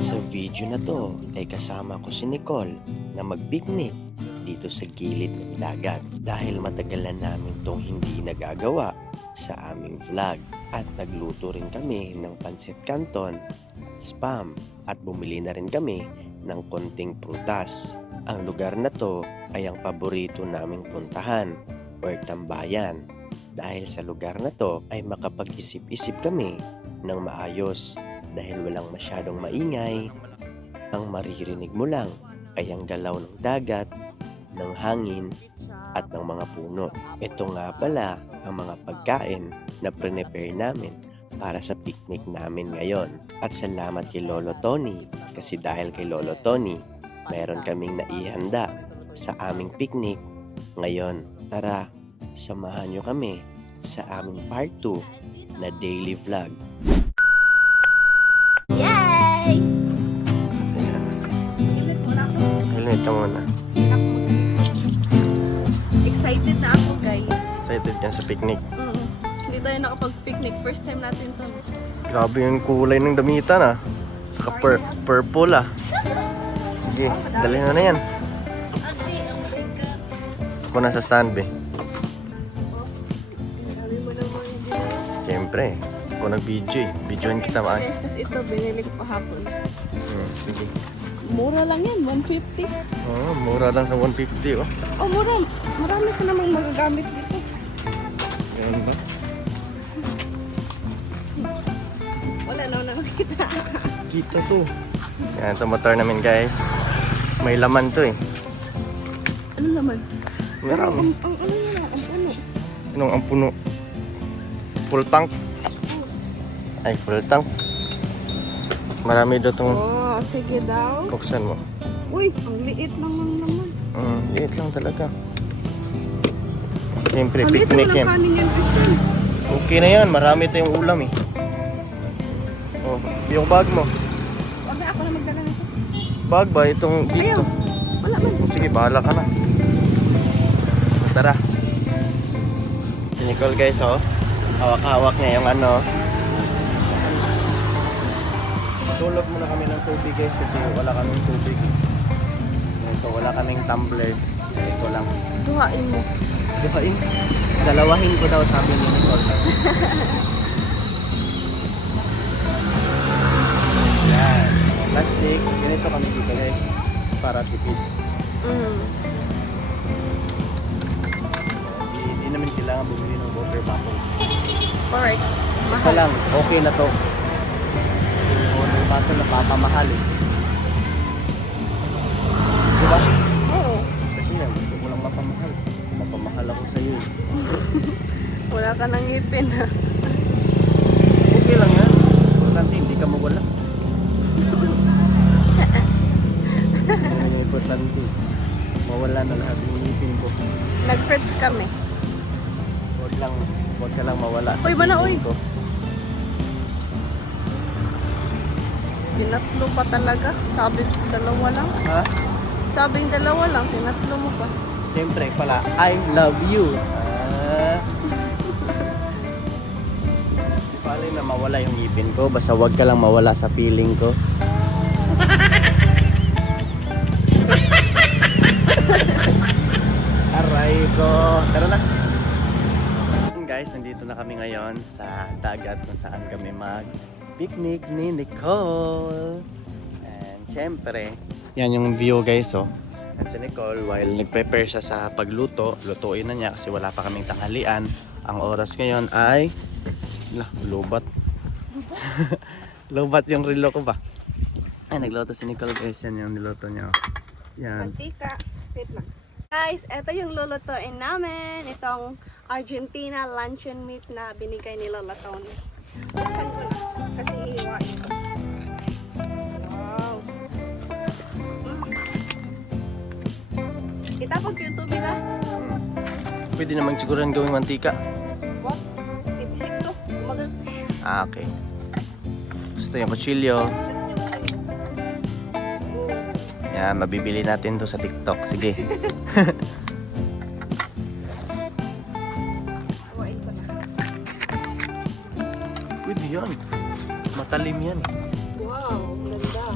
At sa video na to ay kasama ko si Nicole na mag-picnic dito sa gilid ng dagat dahil matagal na namin tong hindi nagagawa sa aming vlog at nagluto rin kami ng pancit canton, spam at bumili na rin kami ng konting prutas. Ang lugar na to ay ang paborito naming puntahan or tambayan dahil sa lugar na to ay makapag-isip-isip kami ng maayos dahil walang masyadong maingay. Ang maririnig mo lang ay ang galaw ng dagat, ng hangin at ng mga puno. Ito nga pala ang mga pagkain na prepare namin para sa picnic namin ngayon. At salamat kay Lolo Tony kasi dahil kay Lolo Tony meron kaming naihanda sa aming picnic ngayon. Tara, samahan nyo kami sa aming part 2 na daily vlog. Yay! Helmet ka muna. Excited na ako, guys. Excited ka sa picnic. Hindi tayo nakapag-picnic. First time natin to. Grabe yung kulay ng damitan ah. Saka purple ah. Sige, dalhin mo na yan. Ako na sa stand be. Marami mo naman yun. Siyempre, ako nag-BJ. BJan kita maan. Guys, tas ito, binili ko kahapon. Sige. Mura lang yan, 150. Oh, mura lang sa 150 oh. Oh, mura. Marami ko namang magagamit dito. Ganun ba? Wala na nakakita. Kita to. Yan, ito motor namin guys. May laman to eh. Ano naman? Marami. Ang ano yun, ang puno. Anong ang puno? Full tank? Ay, full tank. Marami daw itong Oh, sige daw. buksan mo. Uy, ang liit naman naman. Liit lang talaga. Siyempre, Ang liit picnic naman yan. ang kanin yan, Christian. Okay na yan, marami tayong ulam eh. Oh, yung bag mo. Wag na ako na magdala nito. Bag ba? Itong dito. Ayaw. Wala man. Sige, bahala ka na. Tara. Si Nicole guys, oh. Hawak-hawak niya yung ano. Tulog muna kami ng tubig guys kasi wala kaming tubig. Ito, wala kaming tumbler. Ito lang. Duhain mo. Duhain. Dalawahin ko daw sabi ni Nicole. Yan. Plastic. Ganito kami dito guys. Para tipid. Hindi namin kailangan bumili ng water bottle. Alright. Ito Mahal. lang. Okay na to. Yung water bottle na papamahal eh. Diba? Oo. Kasi nga gusto ko lang mapamahal. Mapamahal ako sa'yo eh. Wala ka nang ngipin ha. Okay lang yan. Importante hindi ka mawala. Importante. Mawala na lahat ng ngipin ko. Nag-friends kami. Huwag ka lang mawala sa Uy, bana, uy. ngipin ko. Tinatlo pa talaga. Sabi dalawa lang. Ha? Sabing dalawa lang. Tinatlo mo pa. Siyempre pala, I love you. Di pa alin na mawala yung ngipin ko. Basta huwag ka lang mawala sa feeling ko. Aray ko. Tara na. Guys, nandito na kami ngayon sa dagat kung saan kami mag-picnic ni Nicole. And syempre, yan yung view guys oh. At si Nicole, while nag-prepare siya sa pagluto, lutuin na niya kasi wala pa kaming tanghalian. Ang oras ngayon ay lubat. Lubat yung relo ko ba? Ay, nagluto si Nicole guys. Yan yung niluto niya. Yan. Mantika. Wait lang. Guys, ito yung lulutuin namin. Itong Argentina luncheon meat na binigay ni Lola Tony. Buksan ko na kasi hihiwain ko. Wow. Itapon ko yung tubig ha. Pwede naman siguro yung gawing mantika. What? Ipisik to. Umagal. Ah, okay. Gusto yung kutsilyo. Yan, mabibili natin to sa TikTok. Sige. Hawain ko na. Pwede yan. Matalim yan. Wow, ganda.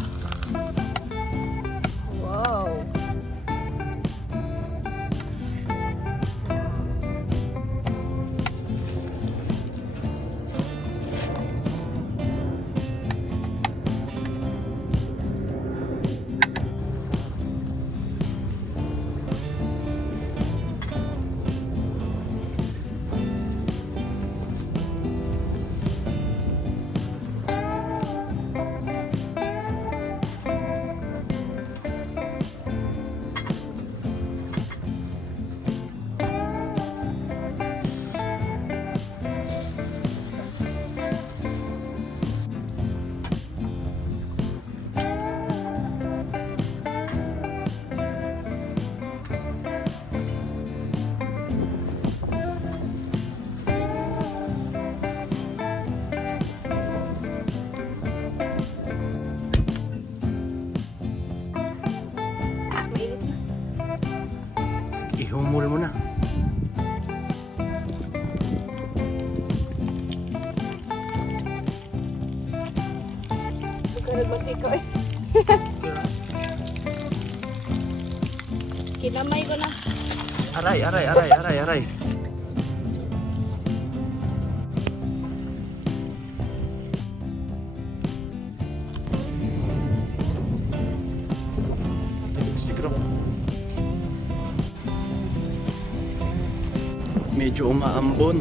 Habol mo na. Nagbati ko eh. Kinamay ko na. Aray, aray, aray, aray, aray. Medyo umaambon.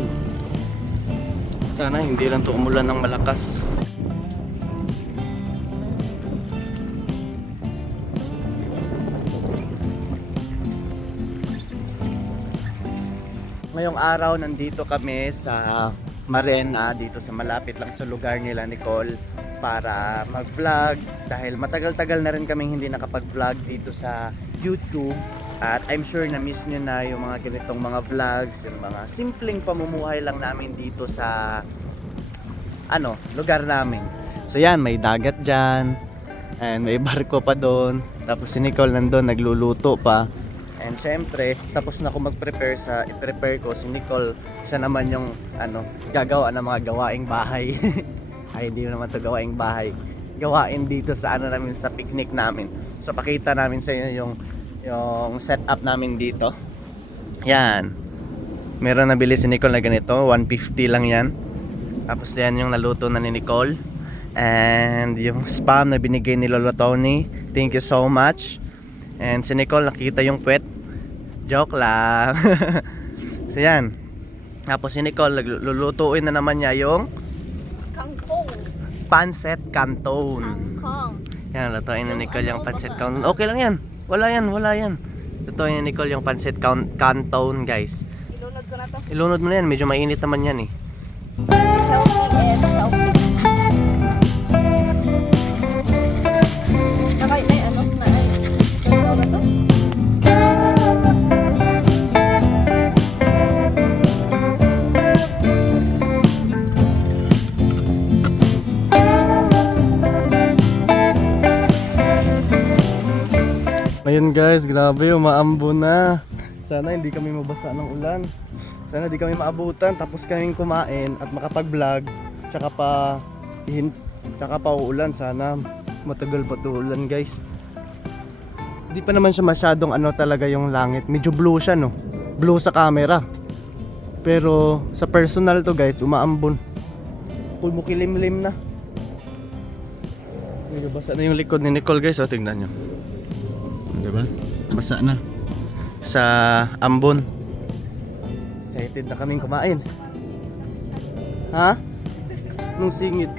Sana hindi lang to umulan ng malakas. Ngayong araw nandito kami sa Marena, dito sa malapit lang sa lugar nila Nicole, para mag-vlog dahil matagal-tagal na rin kaming hindi nakapag-vlog dito sa YouTube. At I'm sure na miss nyo na yung mga ganitong mga vlogs, yung mga simpleng pamumuhay lang namin dito sa lugar namin. So yan, may dagat dyan, and may barko pa doon. Tapos si Nicole nandun, nagluluto pa. And syempre, tapos na ako mag-prepare i-prepare ko si Nicole. Siya naman yung gagawa ng mga gawaing bahay. Ay, hindi naman to gawaing bahay. Gawain dito sa namin, sa picnic namin. So pakita namin sa inyo yung setup namin dito. Yan. Meron nabili si Nicole na ganito, 150 lang yan. Tapos yan yung naluto na ni Nicole. And yung spam na binigay ni Lolo Tony. Thank you so much. And si Nicole nakita yung puwet. Joke lang. So yan. Tapos si Nicole lulutuin na naman niya yung Kangkong. pancit canton. Kangkong. Yan, lutuin na Nicole yung pancit canton. Okay lang yan. Wala yan. Lutuin ni Nicole yung pancit canton, guys. Ilunod ko na to. Ilunod mo na yan. Medyo mainit naman yan eh. Healthy and healthy. Saka ay ano ba to? Ngayon guys, grabe, umaambon na. Sana hindi kami mabasa ng ulan. Sana hindi kami maabutan, tapos kaming kumain at makapag-vlog. Tsaka pa uulan. Sana matagal pa to ulan guys. Hindi pa naman siya masyadong talaga yung langit. Medyo blue siya, no? Blue sa camera. Pero sa personal to guys, umaambon. Kumukilimlim na. Medyo basa na yung likod ni Nicole guys, tingnan nyo. Diba? Basa na sa ambon. Excited na kaming kumain. Ha? Nung singit.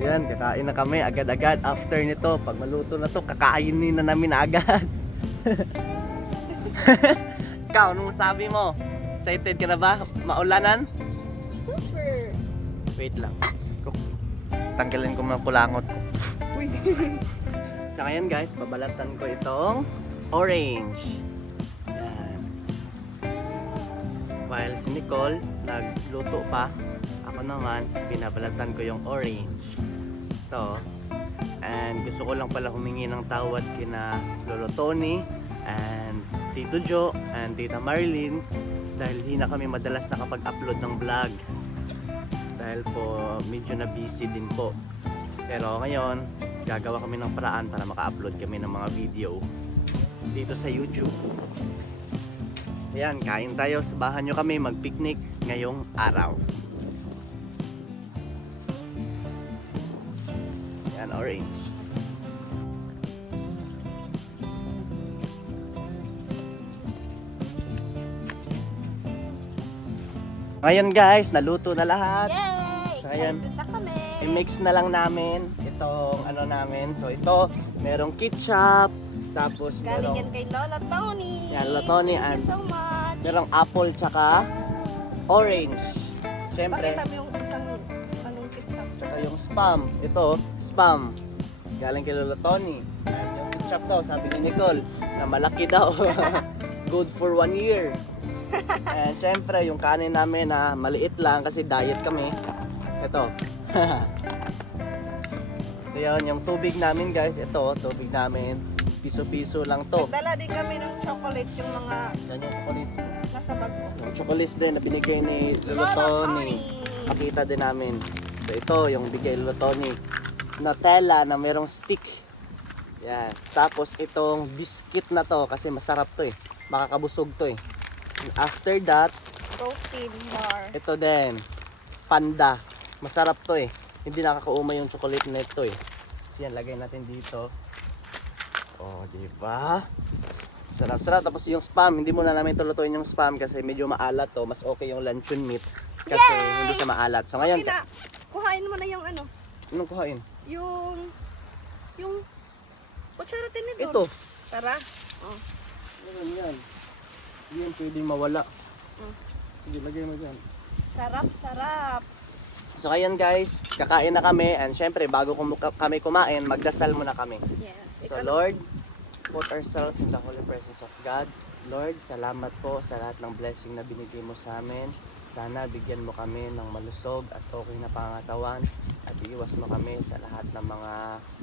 Yan, kakain na kami agad-agad. After nito, pag maluto na to, kakainin na namin agad. Ikaw, nung sabi mo, excited ka na ba? Maulanan? Super. Wait lang. Tanggalin ko mga pulangot ko. Uy. Sa ngayon guys, babalatan ko itong orange. Yan. While si Nicole nagluto pa, ako naman binabalatan ko yung orange. Ito. And gusto ko lang pala humingi ng tawad kina Lolo Tony and Tito Jo and Tita Marilyn dahil hindi na kami madalas nakapag-upload ng vlog. Dahil po medyo na busy din po. Pero ngayon, gagawa kami ng paraan para maka-upload kami ng mga video dito sa YouTube. Ayan, kain tayo. Sabahan nyo kami mag-picnic ngayong araw. Ayan, orange. Ngayon guys, naluto na lahat. Yay! So, ayan. Excited na kami. I-mix na lang namin itong namin. So ito, merong ketchup, tapos Galing yan merong kay Lola Tony. Yan, Lola Tony, Thank and you so much. merong apple tsaka orange. Syempre, Pakita mo yung isang anong ketchup. tsaka yung spam. Ito, spam. Galing kay Lola Tony. And yung ketchup daw, sabi ni Nicole, na malaki daw. Good for 1 year. And syempre, yung kanin namin na maliit lang kasi diet kami. Ito. So yun, yung tubig namin guys, ito, tubig namin. Piso-piso lang to. Dala din kami ng chocolates, yung mga Yan yung chocolates. nasa bag ko. Yung chocolates din na binigay ni Lolo Tony. Pakita din namin. So ito yung bigay ni Lolo Tony. Nutella na merong stick. Yan. Tapos itong biscuit na to kasi masarap to eh. Makakabusog to eh. And after that, Protein bar. ito din. Panda. Masarap to eh. Hindi nakakauma yung chocolate na ito eh. Yan, lagay natin dito. Oh, di ba? Sarap-sarap. Tapos yung spam, hindi muna namin tulutuin yung spam kasi medyo maalat to. Mas okay yung luncheon meat kasi hindi siya maalat. So ngayon, Okay na. Kuhain mo na yung ano. anong kuhain? Yung kutsara tinidor. Ito. Tara. Oh. Ano yan? Hindi yan pwedeng mawala. Mm. Sige, lagay mo dyan. Sarap, sarap. So ayan guys, kakain na kami and syempre bago kami kumain, magdasal muna kami. Yes. So Lord, put ourselves in the holy presence of God. Lord, salamat po sa lahat ng blessing na binigay mo sa amin. Sana bigyan mo kami ng malusog at okay na pangatawan at iiwas mo kami sa lahat ng mga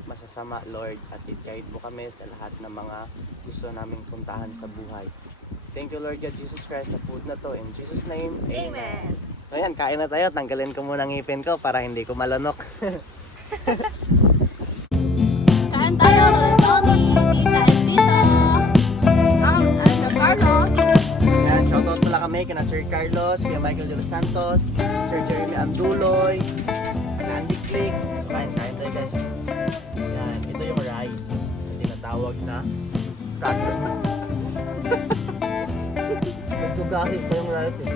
masasama, Lord, at i-guide mo kami sa lahat ng mga gusto naming puntahan sa buhay. Thank you, Lord God Jesus Christ, sa food na to. In Jesus' name, Amen. Amen. So yan, kain na tayo. Tanggalin ko muna ang ngipin ko para hindi ko malunok. Kain tayo, Lola Tony, Tita and Tito. I'm Sir Carlos. Yan, shoutout pala kami kina Sir Carlos, kina Michael de los Santos, Sir Jeremy Abduloy, Andy Click. Kain tayo guys. Yan, ito yung rice na tinatawag na cracker. Nagtugahit pa yung rice eh.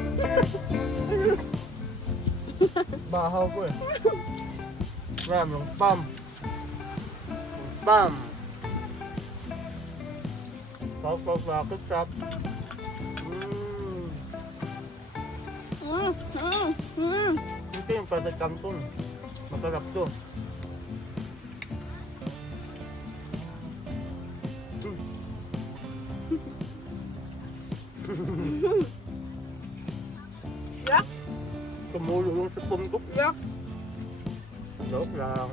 Bahaw ko eh. Yan, yung spam. Yung spam. Sausaw sa ketchup. Ito yung Padre Canton. Masarap to. Yak. Tumulo yung sipon ko. Yak. Joke lang.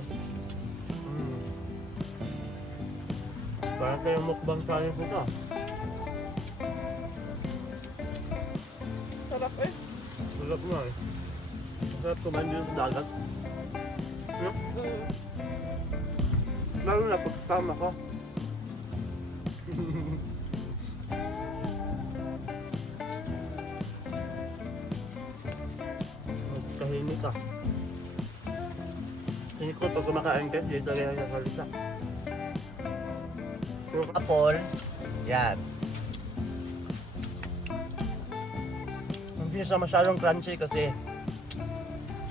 Parang kayo mukbang tayo ko. Sarap eh. Sarap nga eh. Masarap kumain dito sa dagat. No? Lalo na pag tama ka. Tahimik ka. Hindi ko pag kumakain ka, dito kaya sa salita. Apple, yan. Hindi siya masyadong crunchy kasi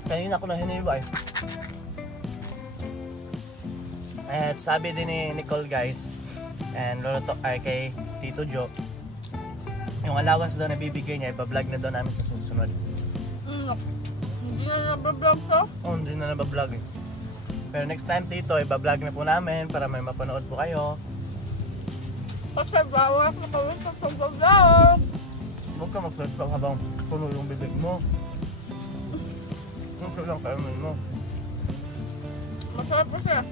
kanina ko na hiniwa eh. At sabi din ni Nicole guys, and lolo to ay kay Tito Joe, yung allowance daw na bibigay niya, iba-vlog na daw namin sa susunod. Hindi na nabablog to? Oh, hindi na nabablog eh. Pero next time Tito, iba-vlog na po namin para may mapanood po kayo. Kasi bawak na kami sa pag-vlog. Huwag ka mag-vlog habang puno yung bibig mo. Yung lang kainin mo. Masarap kasi.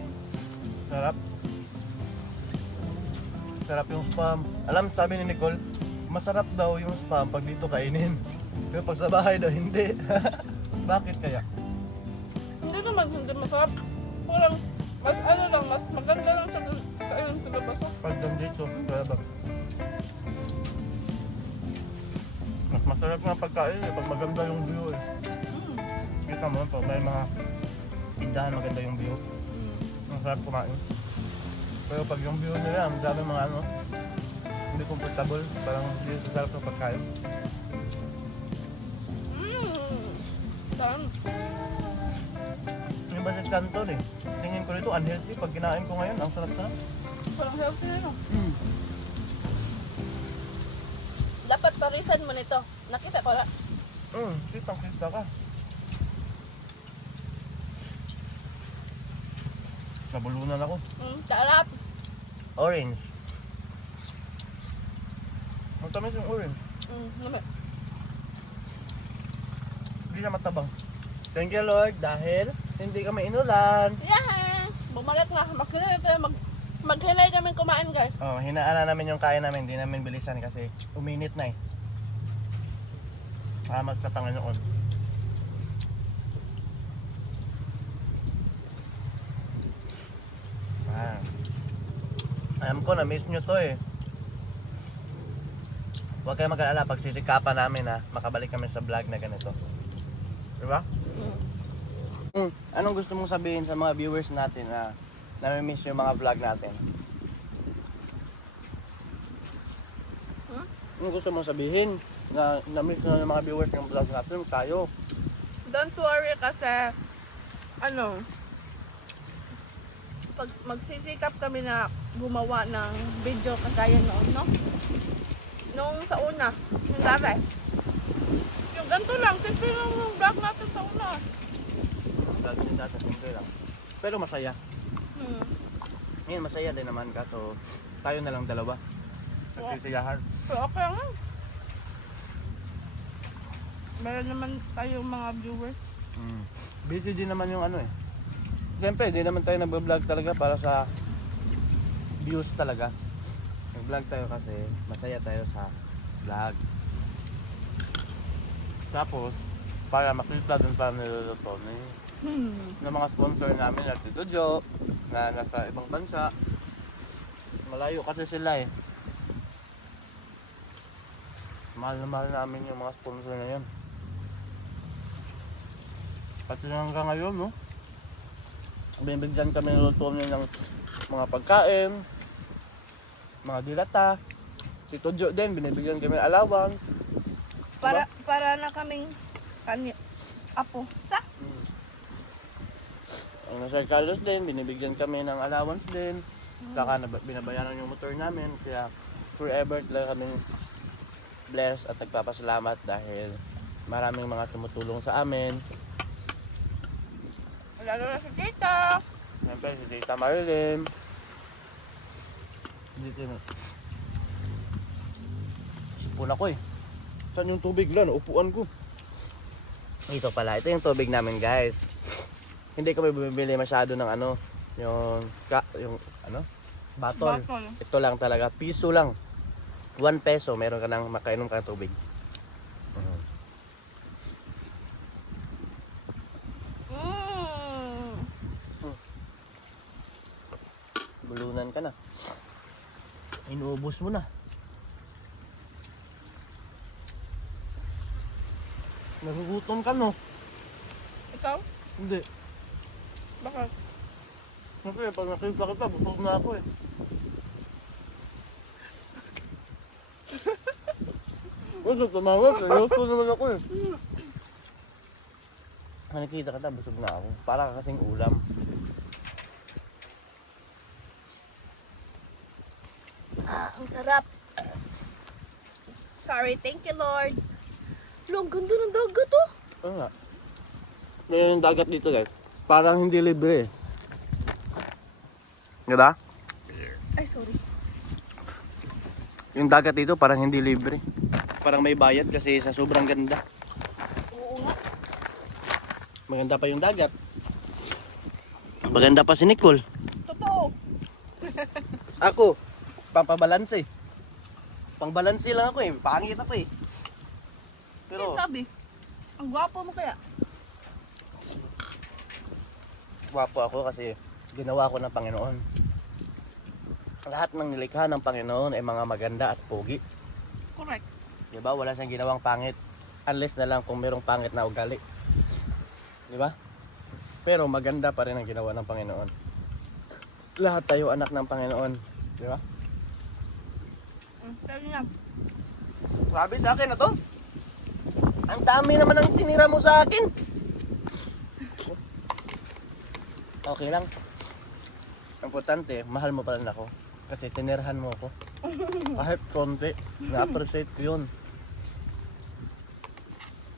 Sarap. Sarap yung spam. Alam, sabi ni Nicole, masarap daw yung spam pag dito kainin. Pero pag sa bahay daw, hindi. Bakit kaya? Hindi naman hindi masarap. Walang, mas ano lang, mas maganda lang siya kainin sa labas. Pag dito, sarap. Mas masarap nga pagkain eh, pag maganda yung view eh. Kita mo, pag may mga tindahan maganda yung view. Masarap kumain. Pero pag yung view nila, ang dami mga ano, hindi comfortable, parang hindi sarap ng pagkain. Saan? Yung budget canton eh. Tingin ko nito unhealthy. Pag kinain ko ngayon, ang sarap-sarap. Parang healthy na no? Dapat parisan mo nito. Nakita ko na. Kitang-kita ka. Nabulunan ako. Sarap. Orange. Matamis yung orange. Hindi na matabang. Thank you Lord dahil hindi kami inulan. Yeah! Bumalik na. Makita na tayo Maghinay kami kumain, guys. Oh, hinaan na namin yung kain namin, hindi namin bilisan kasi uminit na eh. Salamat sa Panginoon. Ah. Alam ko, na-miss nyo to eh. Huwag kayo mag-alala, pagsisikapan namin ha, makabalik kami sa vlog na ganito. Diba? Anong gusto mong sabihin sa mga viewers natin na nami-miss yung mga vlog natin? Anong gusto mong sabihin na na-miss na yung mga viewers ng vlog natin? Tayo. Don't worry kasi, pag magsisikap kami na gumawa ng video kagaya noon, no? Nung sa una, yung dati. Yung ganito lang, simple lang yung vlog natin sa una. Vlog din dati, simple lang. Pero masaya. Hmm. Ngayon masaya din naman kaso tayo na lang dalawa. Nagsisiyahan. So okay lang. Meron naman tayong mga viewers. Busy din naman yung ano eh. Siyempre, di naman tayo nag-vlog talaga para sa views talaga. Nag-vlog tayo kasi masaya tayo sa vlog. Tapos, para makita dun sa niluluto ng mga sponsor namin at Tito Jo na nasa ibang bansa. Malayo kasi sila eh. Mahal na mahal namin yung mga sponsor na yun. Pati hanggang ngayon, no? Binibigyan kami ng luto ng mga pagkain, mga dilata. Tito Jo din, binibigyan kami ng allowance. Para na kaming apo. Sa? Ang nasa Carlos din, binibigyan kami ng allowance din. Saka binabayaran yung motor namin. Kaya forever talaga kaming blessed at nagpapasalamat dahil maraming mga tumutulong sa amin. Lalo na si Tita. Siyempre si Tita Marilyn. Dito na. Sipon ako eh. Saan yung tubig lang? Upuan ko. Ito pala. Ito yung tubig namin guys. Hindi kami bumibili masyado ng ano. Yung bottle. Ito lang talaga. Piso lang. 1 peso. Meron ka nang makainom ka ng tubig. Bulunan ka na. Inuubos mo na. Nagugutom ka no? Ikaw? Hindi. Bakit? Kasi pag nakita kita, busog na ako eh. Busog tumawag, ayoko naman ako eh. Pag nakita kita, busog na ako. Para ka kasing ulam. Ang sarap. Sorry, thank you Lord. Ang ganda ng dagat oh. Oo nga. Ngayon yung dagat dito guys, parang hindi libre eh. Diba? Ay, sorry. Yung dagat dito parang hindi libre. Parang may bayad kasi sa sobrang ganda. Oo nga. Maganda pa yung dagat. Maganda pa si Nicole. Totoo. Ako, pampabalanse. Pangbalanse lang ako eh. Pangit ako eh. Pero Pero sabi, ang gwapo mo kaya. gwapo ako kasi ginawa ko ng Panginoon. Lahat ng nilikha ng Panginoon ay mga maganda at pogi. Correct. Diba? Wala siyang ginawang pangit. Unless na lang kung merong pangit na ugali. Diba? Pero maganda pa rin ang ginawa ng Panginoon. Lahat tayo anak ng Panginoon. Diba? Sabi nga, Grabe sa akin na to. Ang dami naman ang tinira mo sa akin. Okay lang. Ang importante, mahal mo pa rin ako. Kasi tinirahan mo ako. Kahit konti, na-appreciate ko yun.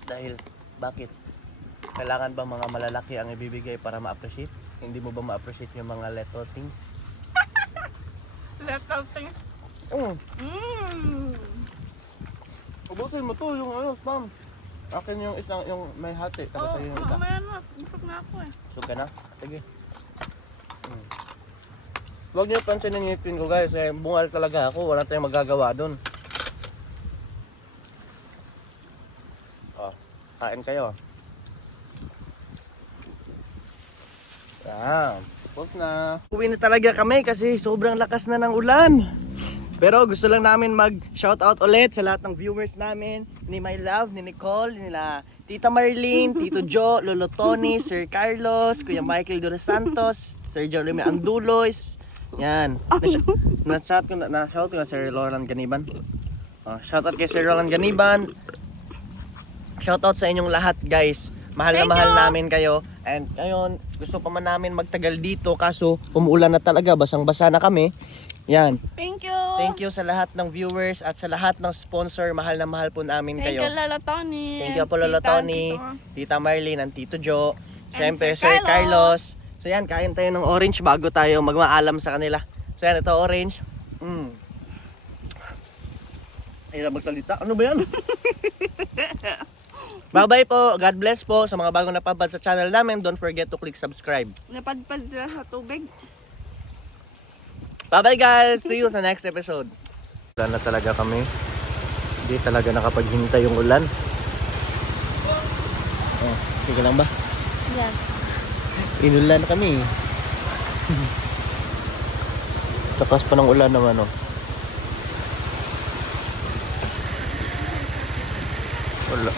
Dahil, bakit? Kailangan ba mga malalaki ang ibibigay para ma-appreciate? Hindi mo ba ma-appreciate yung mga little things? little things. Ubusin mo to, yung ano, ma'am. Akin yung isang, yung may hati. Tapos sa'yo yung isa. Mamaya na, busog na ako eh. Busog ka na? Sige. Huwag niyo pansinin yung ngipin ko guys, bungal talaga ako, wala tayong magagawa dun. Oh, kain kayo. Yan, tapos na. Uwi na talaga kami kasi sobrang lakas na ng ulan. Pero gusto lang namin mag-shoutout ulit sa lahat ng viewers namin, ni My Love, ni Nicole, nila Tita Marlene, Tito Joe, Lolo Tony, Sir Carlos, Kuya Michael de los Santos, Sir Jeremy Anduloy. Yan. Na-shout ko na Sir Roland Ganiban. Oh, shoutout kay Sir Roland Ganiban. Shoutout sa inyong lahat, guys. Mahal na mahal namin kayo. And ngayon, gusto pa man namin magtagal dito kaso umuulan na talaga, basang-basa na kami. Yan. Thank you! Thank you sa lahat ng viewers at sa lahat ng sponsor. Mahal na mahal po namin Thank kayo. you, Lola Tony. Thank you po, Lolo Tita, Tony, Tito. Tita Marlene, and Tito Joe. And Siyempre, Sir Sir Carlos. So yan, kain tayo ng orange bago tayo magmaalam sa kanila. So yan, ito orange. Hirap magsalita. Ano ba yan? Bye-bye po. God bless po sa mga bagong napabad sa channel namin. Don't forget to click subscribe. Napadpad sila sa tubig. Bye-bye guys. See you sa next episode. Ulan na talaga kami. Hindi talaga nakapaghintay yung ulan. Oh, sige lang ba? Yes. Inulan kami. Takas pa ng ulan naman oh. Wala.